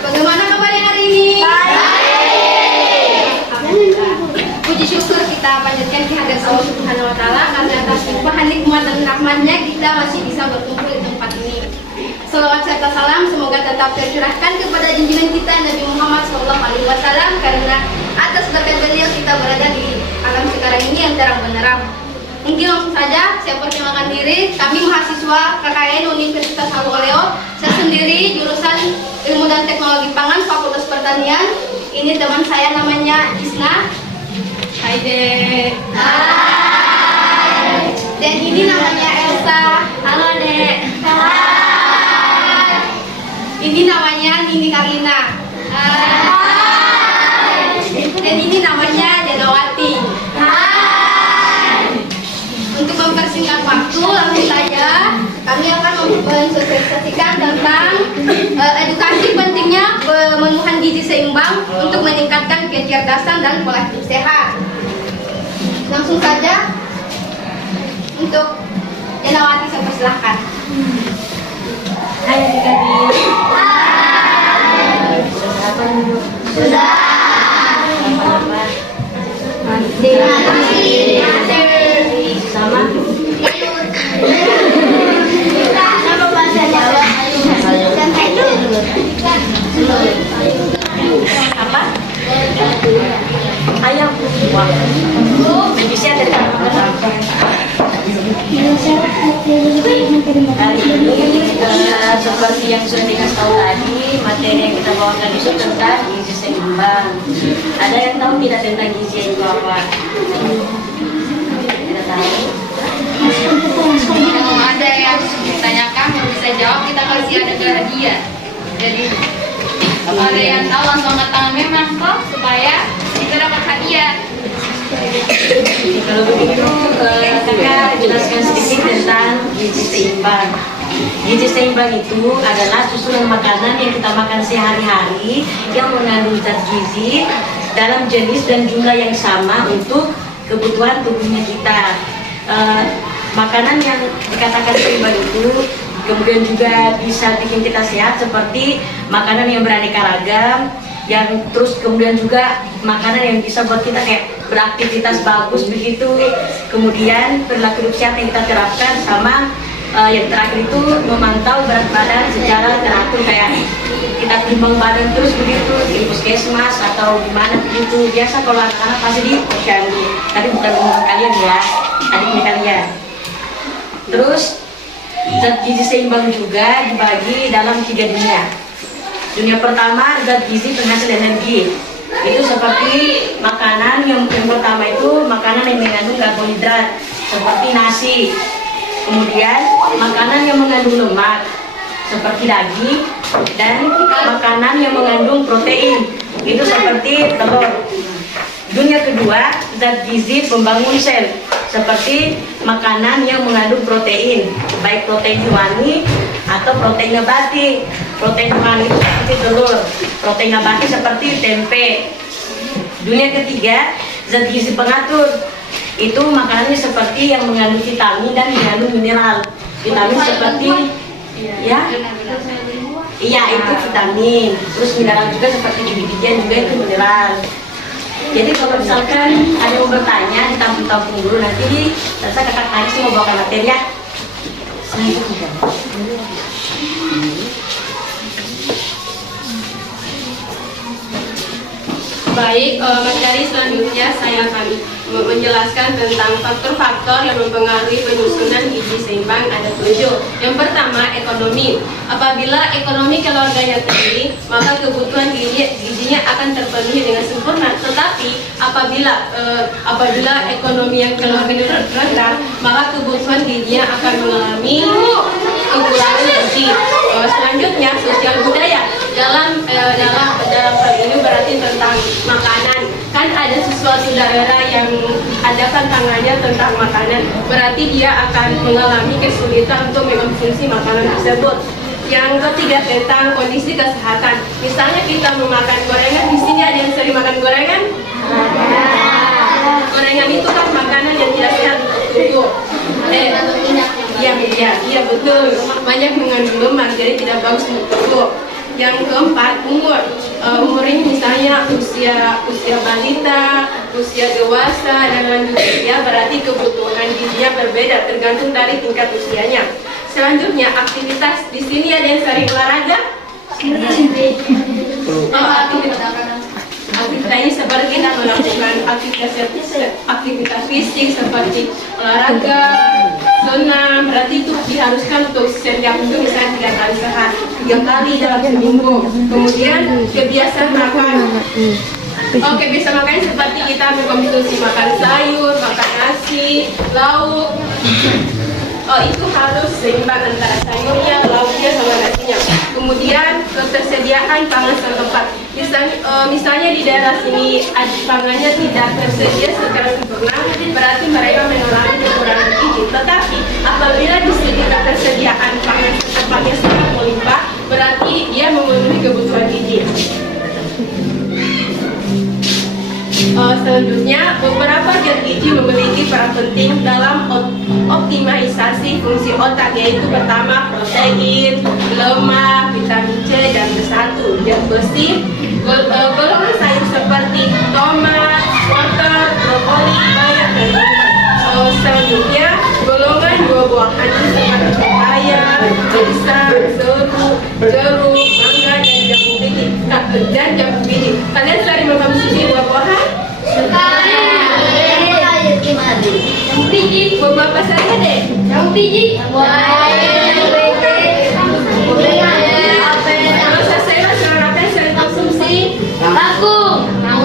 Bagaimana kabarnya hari ini? Puji syukur kita panjatkan kehadirat Allah Subhanahu wa taala karena atas limpahan nikmat dan rahmat-Nya kita masih bisa berkumpul di tempat ini. Salawat serta salam semoga tetap tercurahkan kepada junjungan kita Nabi Muhammad SAW karena atas berkat beliau kita berada di alam sekarang ini yang terang benderang. Mungkin langsung saja saya perkenalkan diri, kami mahasiswa KKN Universitas Abu Oleo. Saya sendiri jurusan Ilmu dan Teknologi Pangan Fakultas Pertanian. Ini teman saya namanya Isna. Hai Dek. Hai. Dan ini namanya Elsa. Halo Dek. Hai. Ini namanya Nini Karina. Hai. Dan ini namanya Denawati. Hai. Untuk mempersingkat waktu, langsung saja kami akan mensosialisasikan tentang edukasi pentingnya pemenuhan gizi seimbang untuk meningkatkan kecerdasan dan pola hidup sehat. Langsung saja untuk Denawati, saya persilahkan. Hai adik-adik. Hai. Sudah. Terima kasih. Sama. Nama bahasa Jawa. Apa? Ayam. Wah. Medisnya dari Kali ini seperti yang sudah dikasih tahu tadi, materi yang kita bawakan itu tentang gizi seimbang. Ada yang tahu tidak tentang gizi itu apa? Tidak tahu. Kalau ada yang ditanyakan yang bisa jawab, kita kasih ada hadiah. Jadi ada yang tahu langsung angkat tangan memang kok supaya kita dapat hadiah. Kalau begitu, kakak jelaskan sedikit tentang gizi seimbang. Gizi seimbang itu adalah susunan makanan yang kita makan sehari-hari yang mengandung zat gizi dalam jenis dan jumlah yang sama untuk kebutuhan tubuhnya kita. Makanan yang dikatakan seimbang itu kemudian juga bisa bikin kita sehat, seperti makanan yang beraneka ragam, yang terus kemudian juga makanan yang bisa buat kita kayak beraktivitas bagus begitu. Kemudian perilaku hidup sehat yang kita terapkan, sama yang terakhir itu memantau berat badan secara teratur, kayak kita timbang badan terus begitu di puskesmas atau di mana begitu. Biasa kalau anak-anak pasti di posyandu, tapi bukan umur kalian ya, adiknya kalian. Terus zat gizi seimbang juga dibagi dalam 3 dunia. Dunia pertama, zat gizi penghasil energi. Itu seperti makanan yang pertama itu makanan yang mengandung karbohidrat seperti nasi. Kemudian makanan yang mengandung lemak seperti daging, dan makanan yang mengandung protein itu seperti telur. Dunia kedua, zat gizi pembangun sel seperti makanan yang mengandung protein, baik protein hewani atau protein nabati. Protein hewani itu seperti telur, protein nabati seperti tempe. Dunia ketiga, zat gizi pengatur. Itu makanannya seperti yang mengandung vitamin dan mengandung mineral. Vitamin seperti iya itu vitamin. Terus mineral juga seperti biji-bijian juga itu mineral. Jadi kalau misalkan ada yang bertanya, ditampung-tampung dulu, nanti saya kakak Aris mau bawakan materi ya. Baik, materi selanjutnya saya akan menjelaskan tentang faktor-faktor yang mempengaruhi penyusunan gizi seimbang. Ada 7. Yang pertama, ekonomi. Apabila ekonomi keluarganya tinggi, maka kebutuhan gizinya akan terpenuhi dengan sempurna. Tetapi apabila ekonomi yang keluarganya rendah, maka kebutuhan gizinya akan mengalami kekurangan gizi. Selanjutnya, sosial budaya. Dalam hal ini berarti tentang makanan. Kan ada sesuatu daerah yang ada tantangannya tentang makanan, berarti dia akan mengalami kesulitan untuk mengkonsumsi makanan tersebut. Yang ketiga, tentang kondisi kesehatan. Misalnya kita memakan gorengan, di sini ada yang sering makan gorengan? Gorengan itu kan makanan yang tidak sehat untuk tubuh. Iya betul. Banyak mengandung lemak, jadi tidak bagus untuk tubuh. Yang keempat, umur ini misalnya usia balita, usia dewasa, dan lanjut usia, berarti kebutuhan gizinya berbeda tergantung dari tingkat usianya. Selanjutnya, aktivitas. Di sini ada yang sering olahraga? Aktivitasnya seperti kita melakukan aktivitas fisik seperti olahraga, senam, berarti itu diharuskan untuk setiap minggu misalnya 3 kali dalam seminggu. Kemudian kebiasaan makan. Kebiasaan makan seperti kita mengkonsumsi makan sayur, makan nasi, lauk. Itu harus seimbang antara sayurnya, lauknya, sama nasinya. Kemudian ketersediaan pangan setempat. Misalnya di daerah sini pangannya tidak tersedia secara sempurna, berarti mereka mengalami kekurangan gizi. Tetapi apabila di sini ketersediaan pangan setempatnya sangat melimpah, berarti dia memenuhi kebutuhan gizi. Selanjutnya, beberapa zat gizi memiliki peran penting dalam optimalisasi fungsi otak, yaitu pertama protein, lemak, vitamin C, dan B1, zat besi, golongan sayur seperti tomat, wortel, brokoli, bayam, dan tomat. Selanjutnya, golongan buah-buahan seperti pepaya, pisang, jeruk, mangga, dan jambu biji. Kalian sering mengkonsumsi buah-buahan? Buah apa saja deh? Jambu biji. Kalau sayur apa yang sering konsumsi? Kangkung. Kalau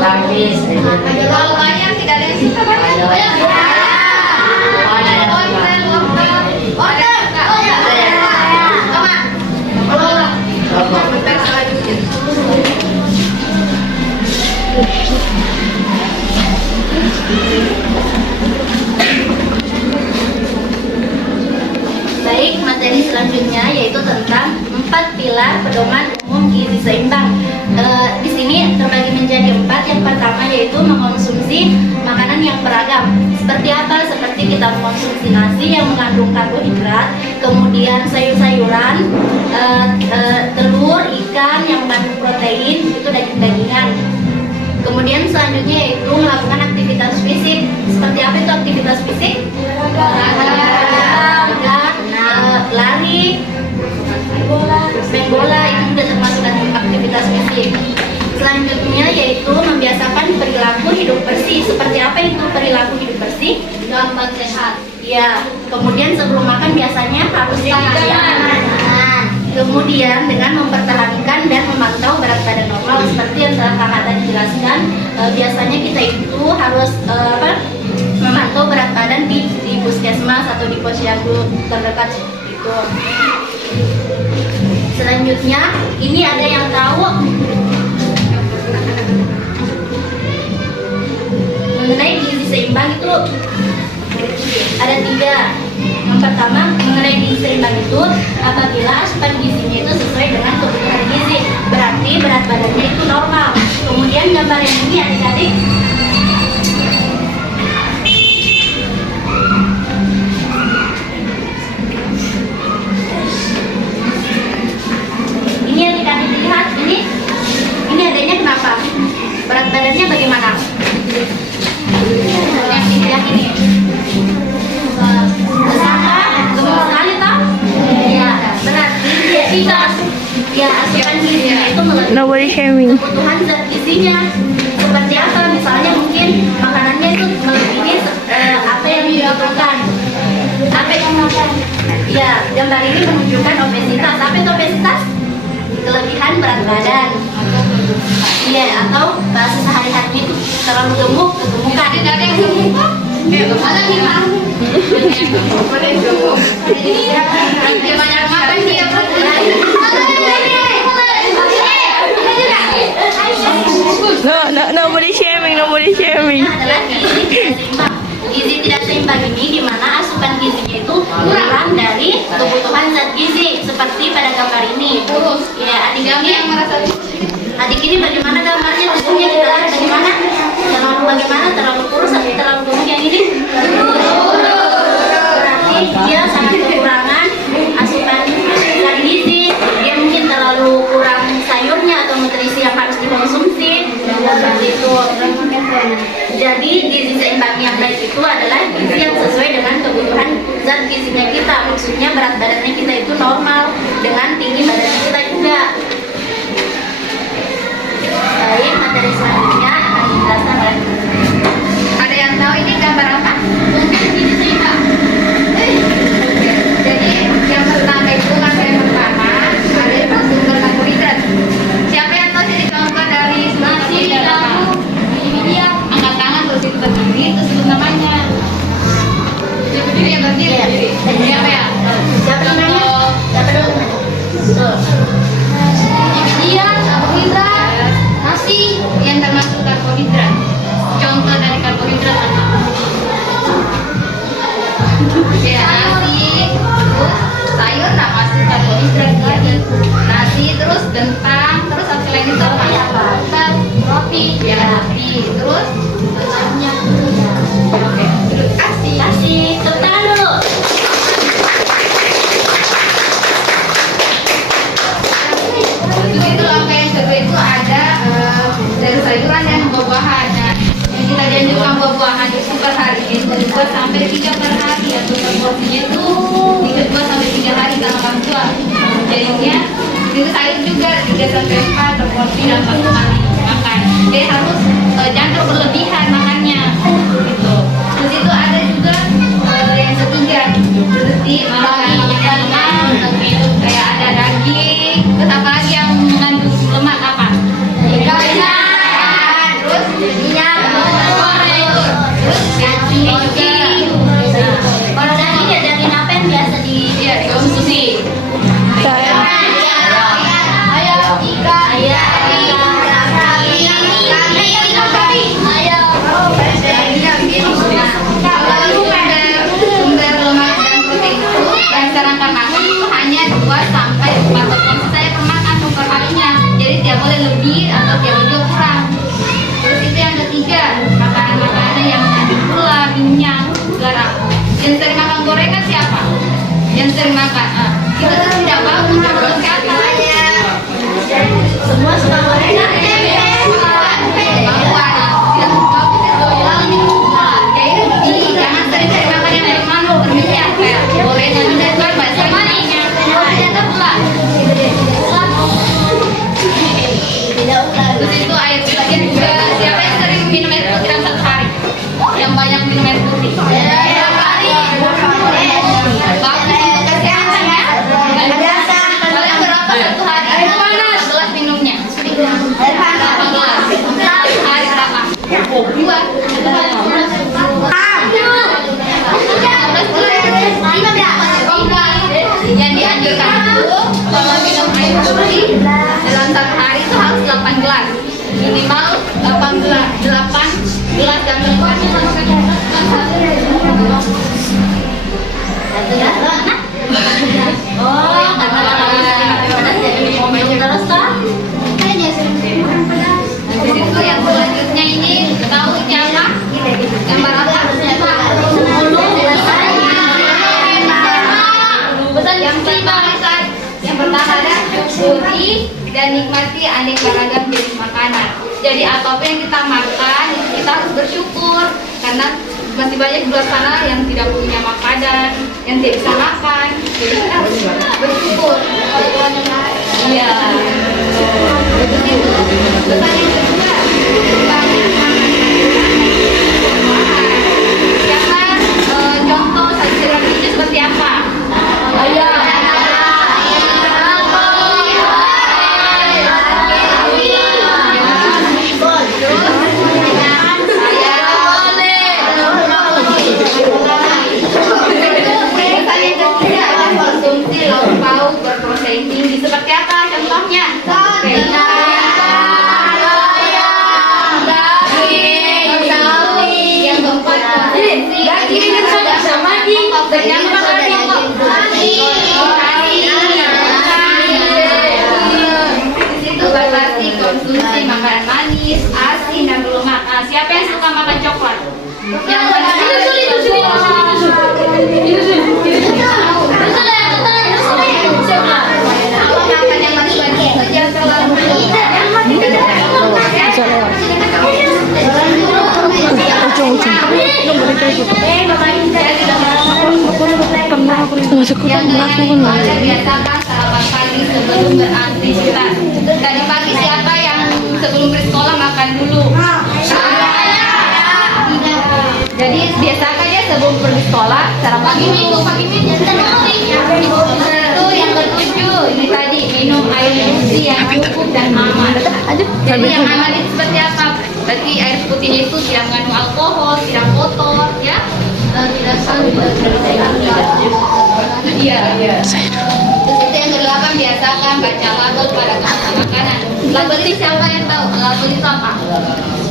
banyak tidak ada yang suka banyak. Baik, materi selanjutnya yaitu tentang 4 pilar pedoman umum gizi seimbang. Di sini terbagi menjadi 4. Yang pertama yaitu mengkonsumsi makanan yang beragam. Seperti apa? Seperti kita mengkonsumsi nasi yang mengandung karbohidrat, kemudian sayur-sayuran, telur, ikan yang mengandung protein, itu daging-dagingan. Kemudian selanjutnya yaitu melakukan aktivitas fisik. Seperti apa itu aktivitas fisik? Lari, main bola, itu sudah termasuk aktivitas fisik. Selanjutnya yaitu membiasakan perilaku hidup bersih. Seperti apa itu perilaku hidup bersih? Gampang sehat. Ya, kemudian sebelum makan biasanya harus cuci tangan. Kemudian dengan mempertahankan dan memantau berat badan normal seperti yang telah kakak tadi jelaskan, biasanya kita itu harus memantau berat badan di puskesmas atau di posyandu terdekat itu. Selanjutnya ini ada yang tahu mengenai gizi seimbang itu ada 3. Yang pertama, mengenai gizi seimbang itu apabila asupan gizinya itu sesuai dengan kebutuhan gizi, berarti berat badannya itu normal. Kemudian gambar yang ini adik-adik, ini adik-adik lihat, ini adanya kenapa? Berat badannya bagaimana? Yang ini gemuk sekali toh? Ya, berarti dia asupan gizinya itu melebihi kebutuhan zat gizinya. Seperti apa? Misalnya mungkin makanannya itu melebihi apa yang dibutuhkan. Apa yang makan? Ya, gambar ini menunjukkan obesitas. Apa itu obesitas? Kelebihan berat badan. Iya, atau bahasa sehari-hari itu terlalu gemuk, kegemukan. Tidak ada yang gemuk. Ada nih Pak. Dia banyak makan dia Nobody shaming. Ini adalah gizi tidak seimbang. Gizi tidak seimbang ini di mana asupan gizinya itu kurang dari kebutuhan zat gizi seperti pada gambar ini. Ya, adik ini bagaimana gambarnya? Tubuhnya kita lihat bagaimana? Terlalu kurus atau terlalu gemuk yang ini? Berarti dia sangat kekurangan gizi seimbang yang baik itu adalah gizi yang sesuai dengan kebutuhan zat gizinya kita. Maksudnya berat badannya kita itu normal dengan tinggi badan kita juga. Baik, materi selanjutnya akan dijelaskan oleh Ada yang tahu ini gambar apa? gizi seimbang. Jadi yang pertama itu langkah yang pertama ada sumber karbohidrat. Siapa yang tahu jadi contoh dari sumber karbohidrat apa? Ini dia. Angkat tangan terus itu berdiri terus sebut namanya. Dia berdiri ya berdiri. Siapa ya? Siapa namanya? Siapa dulu? Ini dia karbohidrat. Nasi yang termasuk karbohidrat. Contoh dari karbohidrat apa? Ya, nasi, terus sayur nah masuk karbohidrat dia. Nasi terus kentang, terus selain itu apa? Roti, ya roti, terus oke, terus Kasih tepuk tangan dulu. Terus itu langkah yang kedua itu ada sayur-sayuran dan buah-buahan. Nah, yang kita dianjurkan buah-buahan itu per hari itu 2 sampai 3 per hari atau porsinya itu 2 sampai 3 hari dalam orang tua. Jadinya itu sayur juga 3 sampai 4 per porsi dalam 1 kali makan. Jadi harus jangan berlebihan makannya gitu. Terus itu ada juga yang ketiga seperti makanan itu kayak ada daging, terus apa lagi yang mengandung lemak apa? Ikan, terus minyak goreng, terus cacing juga. Kalau daging ya daging apa yang biasa dikonsumsi? ayam, ikan, Kalau sumber lemak dan protein itu yang disarankan makan itu hanya 2 sampai 4 konsumsi saya per makan per harinya. Jadi tidak boleh lebih atau tidak boleh kurang. Terus itu yang ketiga, makanan-makanan yang mengandung gula, minyak, garam. Yang sering makan gorengan siapa? Yang sering makan. Itu tuh tidak bagus untuk kesehatan. semua suka gorengan. Jangan sering-sering makan yang bermanu, berminyak kayak gorengan dan bahasa maninya. Ternyata pula. Terus itu air putih juga. Siapa yang sering minum air putih dalam 1 hari? Yang banyak minum air putih. Bagus untuk kesehatan ya. Kalian berapa 1 hari? Air panas. Gelas minumnya. Berapa gelas? 1 hari berapa? 2. Yang dianjurkan itu kalau minum air putih dalam 1 hari itu harus 8 gelas, minimal 8 gelas, 8 gelas dan minuman. Oh, karena panas jadi minum terus toh. Jadi itu yang selanjutnya ini tahu ini apa? Gambar apa? Yang pertama ada syukuri dan nikmati aneka ragam jenis makanan. Jadi apapun yang kita makan kita harus bersyukur karena masih banyak di luar sana yang tidak punya makanan, yang tidak bisa makan. Jadi kita harus bersyukur. Iya. Terus itu pesan yang kedua, banyak makan siapa contoh sayur-sayuran hijau seperti apa? Konsumsi lauk pauk berprotein tinggi seperti apa contohnya? Yang keempat itu batasi konsumsi makanan manis, asin dan berlemak. Nah, siapa yang suka makan coklat? Yang kalau makan yang manis-manis itu jangan terlalu manis. Yang kedua ada biasakan sarapan pagi sebelum beraktivitas. Tadi pagi siapa yang sebelum bersekolah makan dulu? Jadi biasakan ya sebelum pergi sekolah sarapan dulu. Pagi minggu. Itu yang ketujuh ini tadi minum air putih yang cukup dan aman. Jadi yang aman itu seperti apa? Berarti air putihnya itu tidak mengandung alkohol, tidak kotor, ya. Tidak iya. Terus itu yang kedelapan biasakan baca label pada kemasan makanan. Label itu siapa yang tahu? Label itu apa?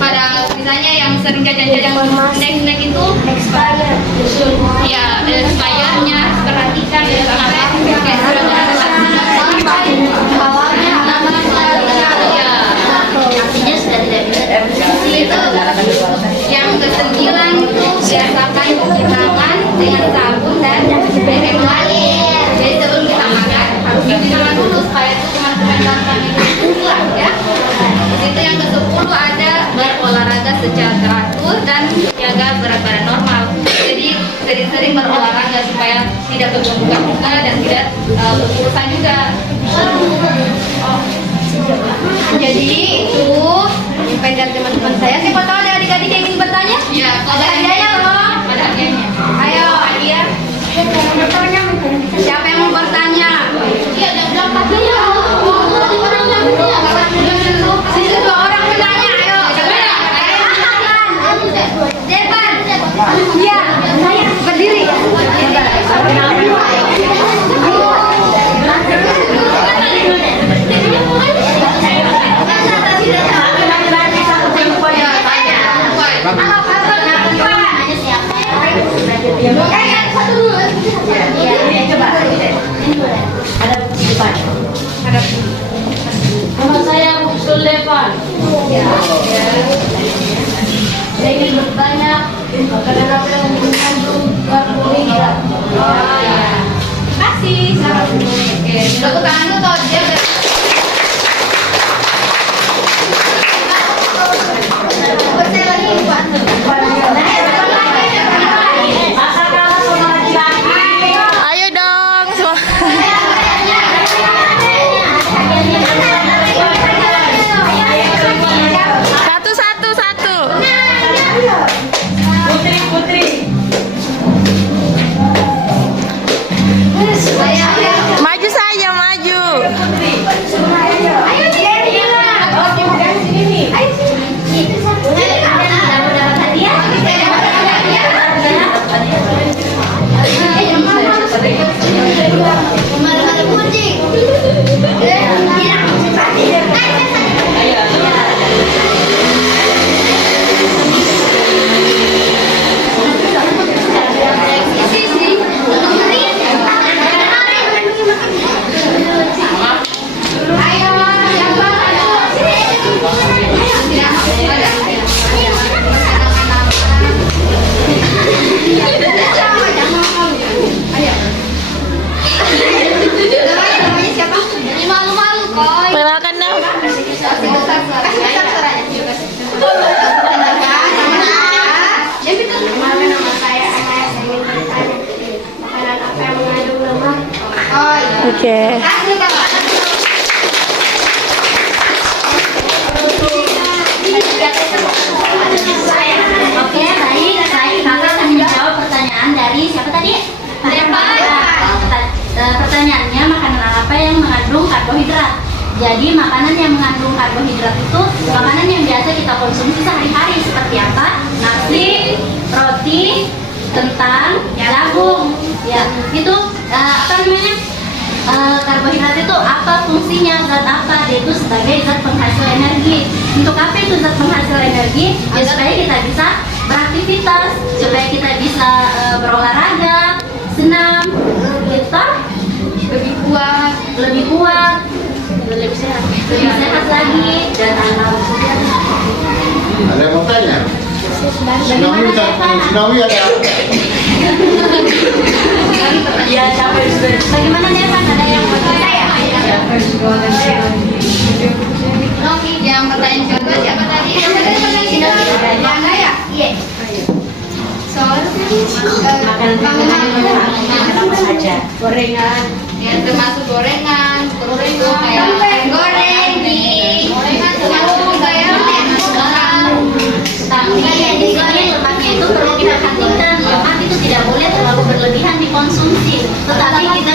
Pada misalnya yang sering jajan-jajan snack itu expired. Ya, expirednya perhatikan ya sampai kayak awalnya ya. Artinya sudah tidak bisa. Itu yang kesembilan itu biasakan cuci tangan dengan sabun dan air mengalir. Jadi sebelum kita makan harus cuci tangan dulu supaya itu teman-teman gampang itu keluar ya. Itu yang ke-10 ada berolahraga secara teratur dan jaga berat badan normal. Jadi sering-sering berolahraga supaya tidak kegemukan juga dan tidak berkurusan juga. Jadi itu pengen teman-teman saya. Siapa tahu ada adik-adik yang ingin bertanya? Iya. Ada hadiahnya loh. Ada hadiahnya. Ayo hadiah. Siapa yang mau bertanya? Iya, ada berapa hadiah? Sisa 2 orang bertanya. Ayo. Depan. Iya. Saya berdiri. Nama saya Musul Devan. Saya ingin bertanya, makanan apa yang mengandung karbohidrat? Terima kasih. Oke, tepuk tangan dulu kalau dia Ayo dong. Satu. Putri. Maju saya, maju. Perkenalkan dong. Oke. Oke, baik. Kakak akan menjawab pertanyaan dari siapa tadi? Pertanyaannya makanan apa yang mengandung karbohidrat? Jadi makanan yang mengandung karbohidrat itu makanan yang biasa kita konsumsi sehari-hari seperti apa? Nasi, roti, kentang, jagung. Ya, itu apa namanya? Karbohidrat itu apa fungsinya? Zat apa? Dia itu sebagai zat penghasil energi. Untuk apa itu zat penghasil energi? Ya, supaya kita bisa beraktivitas, supaya kita bisa berolahraga, senam, kita lebih kuat, lebih sehat lagi dan Ada yang mau tanya? Bagaimana Devan? Sinawi ada. Iya, capek sudah. Bagaimana Devan? Ada yang mau tanya? Oke, yang pertanyaan kedua siapa tadi? Mana ya? Iya. Makanan apa saja? Gorengan. Ya termasuk gorengan, terus itu kayak goreng di termasuk kayak Tapi di sini lemaknya itu perlu diperhatikan. Lemak itu tidak boleh terlalu berlebihan dikonsumsi. Tetapi kita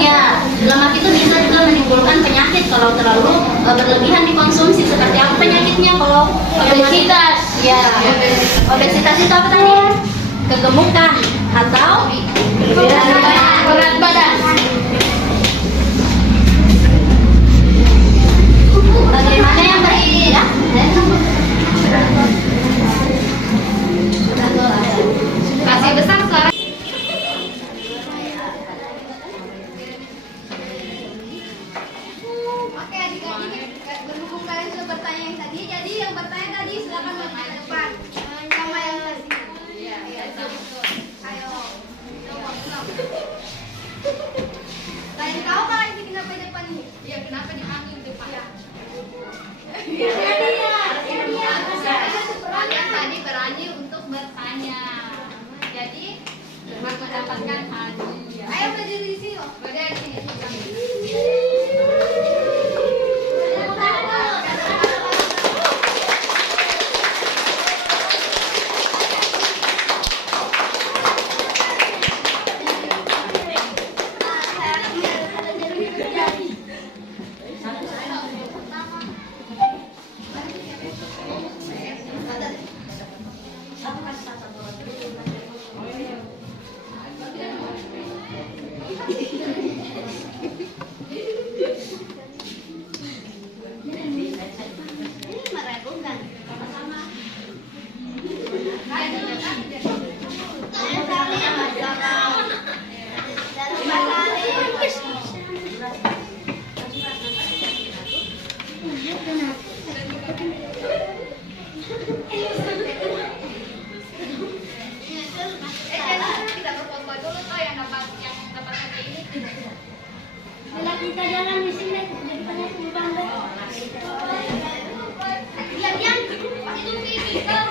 ya, lemak itu bisa juga menimbulkan penyakit kalau terlalu berlebihan dikonsumsi. Seperti apa penyakitnya? Kalau obesitas, ya obesitas itu apa tadi? Kegemukan atau berat badan. bagaimana yang ya? Kasih besar suara. Oke, adik-adik, berhubung kalian sudah bertanya yang tadi, jadi yang bertanya tadi silakan maju ke depan. Sama yang tadi. Iya, ayo. Kalian tahu kan ini kenapa di depan ini? Iya, kenapa dipanggil di depan? Iya. Kalian tadi berani untuk bertanya. Jadi mendapatkan hadiah. Ayo berdiri di sini, loh. Berdiri di sini. kita jalan di sini daripada lubang. Diam, diam. Itu